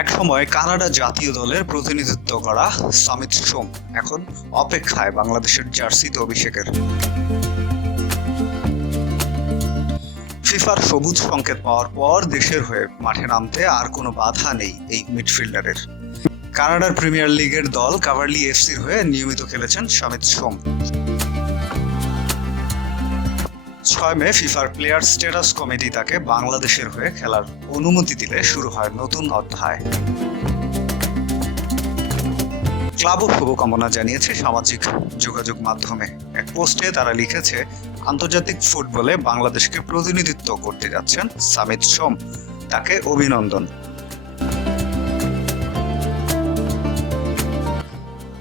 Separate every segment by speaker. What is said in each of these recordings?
Speaker 1: একসময় কানাডা জাতীয় দলের প্রতিনিধিত্ব করা সামিত সোম এখন অপেক্ষায় বাংলাদেশের জার্সিতে অভিষেকের। ফিফার সবুজ সংকেত পাওয়ার পর দেশের হয়ে মাঠে নামতে আর কোনো বাধা নেই এই মিডফিল্ডারের। কানাডার প্রিমিয়ার লিগের দল কাভারলি এফসির হয়ে নিয়মিত খেলেছেন সমিত সোম। ছয় মে ফিফার প্লেয়ার স্ট্যাটাস কমিটি তাকে বাংলাদেশের হয়ে খেলার অনুমতি দিলে শুরু হয় নতুন অধ্যায়। ক্লাবও শুভকামনা জানিয়েছে সামাজিক যোগাযোগ মাধ্যমে। এক পোস্টে তারা লিখেছে, আন্তর্জাতিক ফুটবলে বাংলাদেশকে প্রতিনিধিত্ব করতে যাচ্ছেন সামিত সোম। তাকে অভিনন্দন।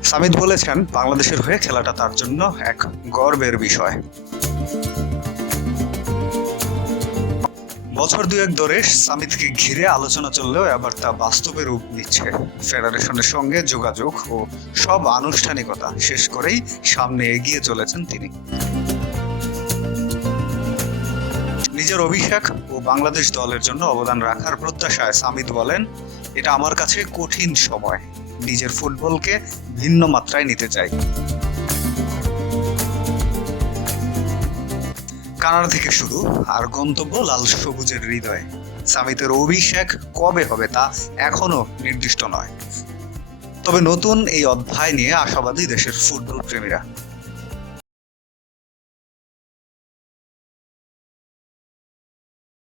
Speaker 1: সামিত বলেছেন, বাংলাদেশের হয়ে খেলাটা তার জন্য এক গর্বের বিষয়। বছর দুয়েক ধরে সামিতকে ঘিরে আলোচনা চললেও এবার তা বাস্তবে রূপ নিচ্ছে। ফেডারেশনের সঙ্গে যোগাযোগ ও সব আনুষ্ঠানিকতা শেষ করেই সামনে এগিয়ে চলেছেন তিনি। নিজের অভিষেক ও বাংলাদেশ দলের জন্য অবদান রাখার প্রত্যাশায় সামিত বলেন, এটা আমার কাছে কঠিন সময়। নিজের ফুটবলকে ভিন্ন মাত্রায় নিতে চাই। কানাডা থেকে শুরু আর গন্তব্য লাল সবুজের হৃদয়। সামিতের অভিষেক কবে হবে তা এখনও নির্দিষ্ট নয়। তবে নতুন এই অধ্যায় নিয়ে আশাবাদী দেশের ফুটবল প্রেমীরা।